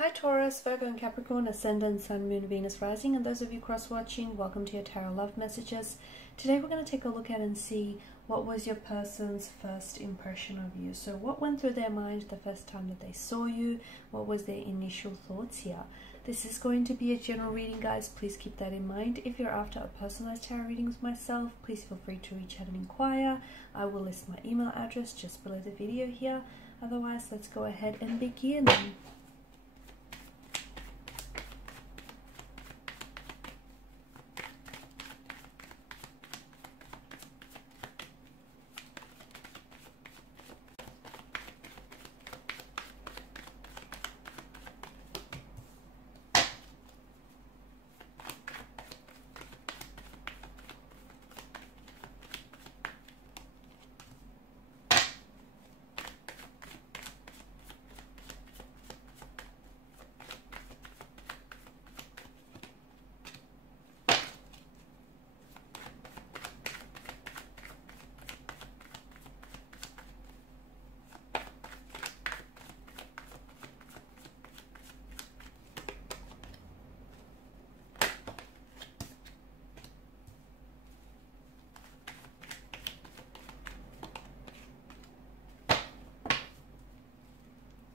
Hi Taurus, Virgo and Capricorn, Ascendant, Sun, Moon, Venus, Rising, and those of you cross-watching, welcome to your Tarot Love Messages. Today we're going to take a look at and see what was your person's first impression of you. So what went through their mind the first time that they saw you? What was their initial thoughts here? This is going to be a general reading, guys. Please keep that in mind. If you're after a personalized tarot reading with myself, please feel free to reach out and inquire. I will list my email address just below the video here. Otherwise, let's go ahead and begin.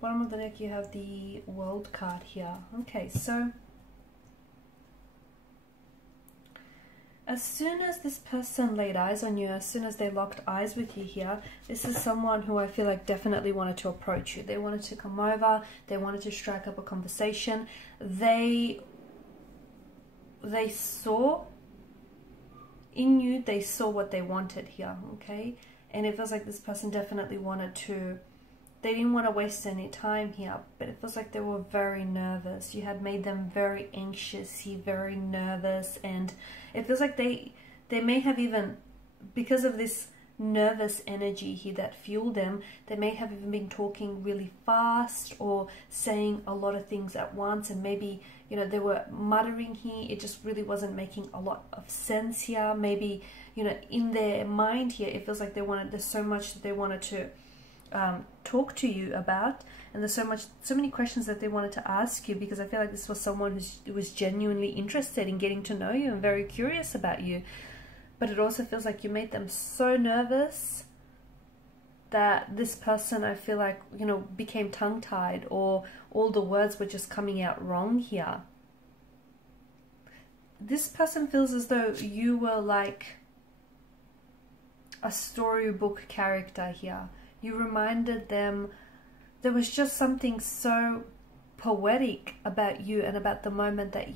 Bottom of the deck you have the World card here. Okay, so as soon as this person laid eyes on you, as soon as they locked eyes with you here, this is someone who I feel like definitely wanted to approach you. They wanted to come over, they wanted to strike up a conversation. They saw in you, they saw what they wanted here, okay? And it feels like this person definitely wanted to, they didn't want to waste any time here, but it feels like they were very nervous. You had made them very anxious, very nervous, and it feels like they may have even, because of this nervous energy here that fueled them, they may have even been talking really fast or saying a lot of things at once, and maybe, you know, they were muttering here. It just really wasn't making a lot of sense here. Maybe, you know, in their mind here, it feels like there's so much that they wanted to talk to you about, and there's so many questions that they wanted to ask you, because I feel like this was someone who was genuinely interested in getting to know you and very curious about you. But it also feels like you made them so nervous that this person, I feel like, you know, became tongue-tied, or all the words were just coming out wrong here. This person feels as though you were like a storybook character here. You reminded them, there was just something so poetic about you and about the moment that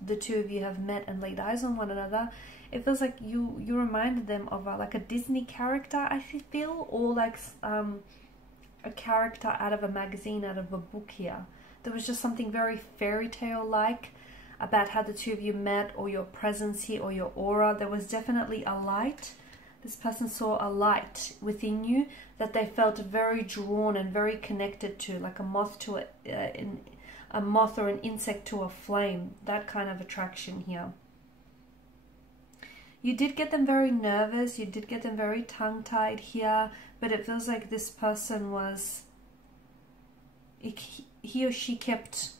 the two of you have met and laid eyes on one another. It feels like you reminded them of like a Disney character, I feel, or like a character out of a magazine, out of a book here. There was just something very fairy tale like about how the two of you met, or your presence here, or your aura. There was definitely a light. This person saw a light within you that they felt very drawn and very connected to, like a moth to a moth or an insect to a flame. That kind of attraction here. You did get them very nervous. You did get them very tongue-tied here. But it feels like this person was, he or she kept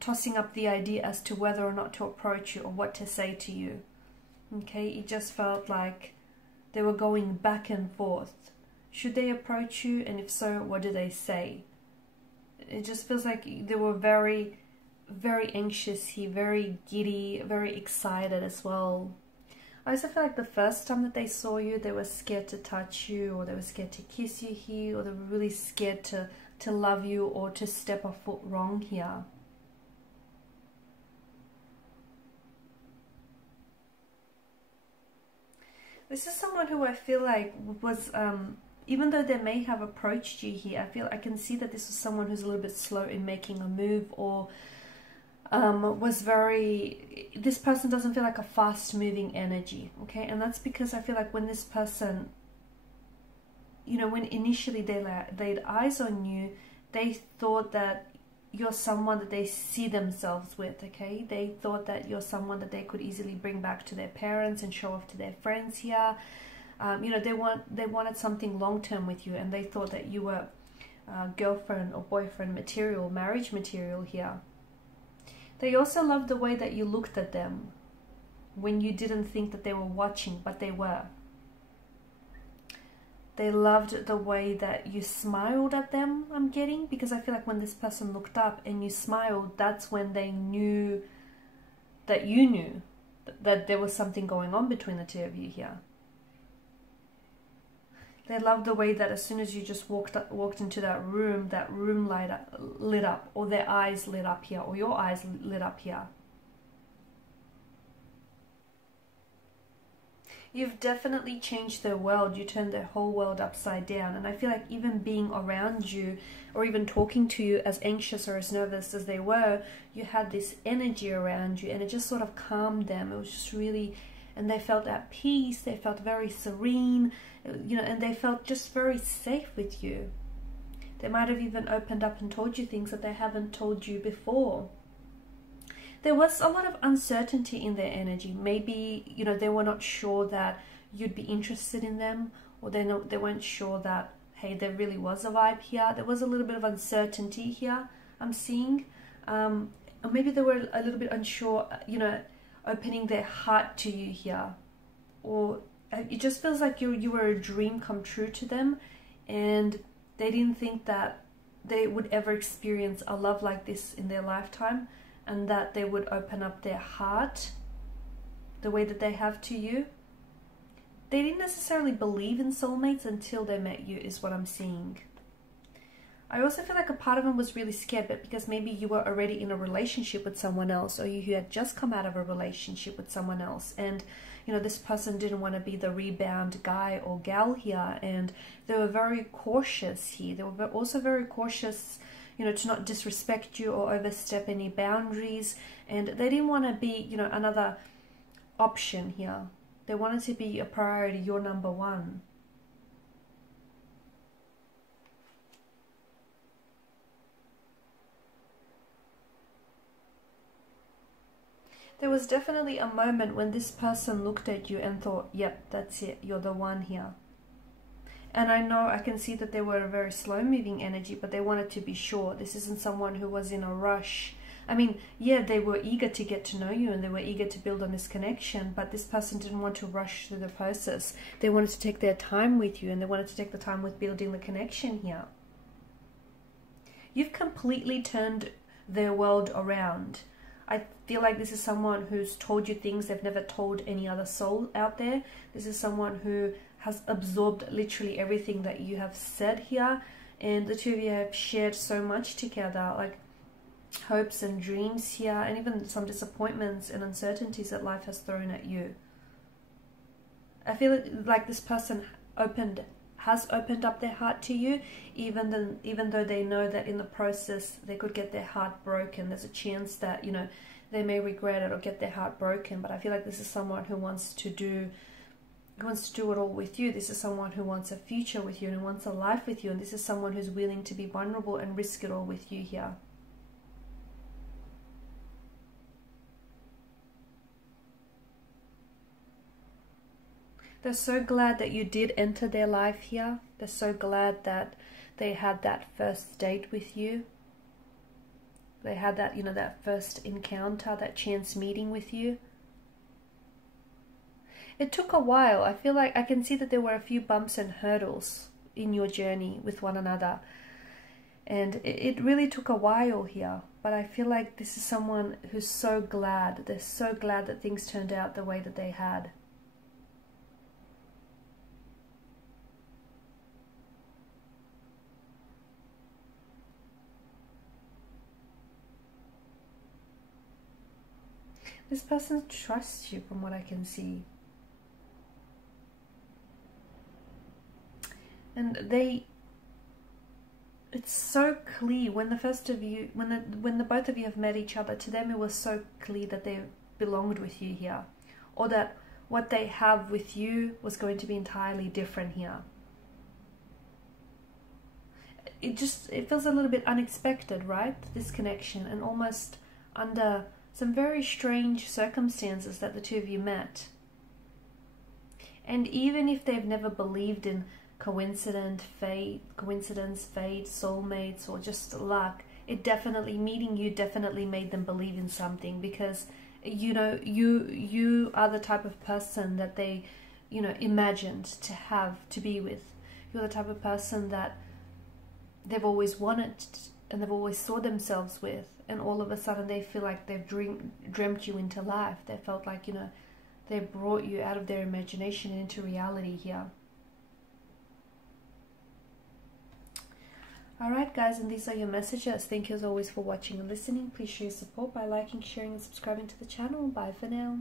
tossing up the idea as to whether or not to approach you or what to say to you. Okay, it just felt like they were going back and forth. Should they approach you? And if so, what do they say? It just feels like they were very, very anxious here, very giddy, very excited as well. I also feel like the first time that they saw you, they were scared to touch you, or they were scared to kiss you here, or they were really scared to love you, or to step a foot wrong here. This is someone who I feel like was, even though they may have approached you here, I can see that this was someone who's a little bit slow in making a move, or was very, this person doesn't feel like a fast moving energy, okay? And that's because I feel like when this person, you know, when initially they laid eyes on you, they thought that you're someone that they see themselves with, okay? They thought that you're someone that they could easily bring back to their parents and show off to their friends here. You know, they wanted something long-term with you, and they thought that you were girlfriend or boyfriend material, marriage material here. They also love the way that you looked at them when you didn't think that they were watching, but they were. They loved the way that you smiled at them, I'm getting, because I feel like when this person looked up and you smiled, that's when they knew that you knew that there was something going on between the two of you here. They loved the way that as soon as you just walked into that room lit up, or their eyes lit up here, or your eyes lit up here. You've definitely changed their world. You turned their whole world upside down. And I feel like even being around you or even talking to you, as anxious or as nervous as they were, you had this energy around you and it just sort of calmed them. It was just really, and they felt at peace. They felt very serene, you know, and they felt just very safe with you. They might have even opened up and told you things that they haven't told you before. There was a lot of uncertainty in their energy. Maybe, you know, they were not sure that you'd be interested in them, or they weren't sure that, hey, there really was a vibe here. There was a little bit of uncertainty here, I'm seeing. Or maybe they were a little bit unsure, you know, opening their heart to you here. Or it just feels like you were a dream come true to them, and they didn't think that they would ever experience a love like this in their lifetime, and that they would open up their heart the way that they have to you. They didn't necessarily believe in soulmates until they met you, is what I'm seeing. I also feel like a part of them was really scared, but because maybe you were already in a relationship with someone else, or you had just come out of a relationship with someone else, and you know, this person didn't want to be the rebound guy or gal here, and they were very cautious here. They were also very cautious, you know, to not disrespect you or overstep any boundaries. And they didn't want to be, you know, another option here. They wanted to be a priority, your number one. There was definitely a moment when this person looked at you and thought, yep, that's it, you're the one here. And I know, I can see that they were a very slow-moving energy, but they wanted to be sure. This isn't someone who was in a rush. I mean, yeah, they were eager to get to know you and they were eager to build on this connection, but this person didn't want to rush through the process. They wanted to take their time with you, and they wanted to take the time with building the connection here. You've completely turned their world around. I feel like this is someone who's told you things they've never told any other soul out there. This is someone who has absorbed literally everything that you have said here, and the two of you have shared so much together, like hopes and dreams here, and even some disappointments and uncertainties that life has thrown at you. I feel like this person has opened up their heart to you, even though they know that in the process they could get their heart broken. There's a chance that, you know, they may regret it or get their heart broken. But I feel like this is someone who wants to do it all with you. This is someone who wants a future with you and wants a life with you, and this is someone who's willing to be vulnerable and risk it all with you here. They're so glad that you did enter their life here. They're so glad that they had that first date with you. They had that, you know, that first encounter, that chance meeting with you. It took a while. I feel like I can see that there were a few bumps and hurdles in your journey with one another. And it really took a while here. But I feel like this is someone who's so glad. They're so glad that things turned out the way that they had. This person trusts you from what I can see. And it's so clear when the both of you have met each other, to them it was so clear that they belonged with you here, or that what they have with you was going to be entirely different here. It feels a little bit unexpected, right? This connection, and almost under some very strange circumstances that the two of you met. And even if they've never believed in coincidence, fate, soulmates, or just luck. It definitely, meeting you definitely made them believe in something, because you know, you are the type of person that they, you know, imagined to be with. You're the type of person that they've always wanted and they've always saw themselves with, and all of a sudden they feel like they've dreamt you into life. They felt like, you know, they brought you out of their imagination into reality here. Alright guys, and these are your messages. Thank you as always for watching and listening. Please show your support by liking, sharing and subscribing to the channel. Bye for now.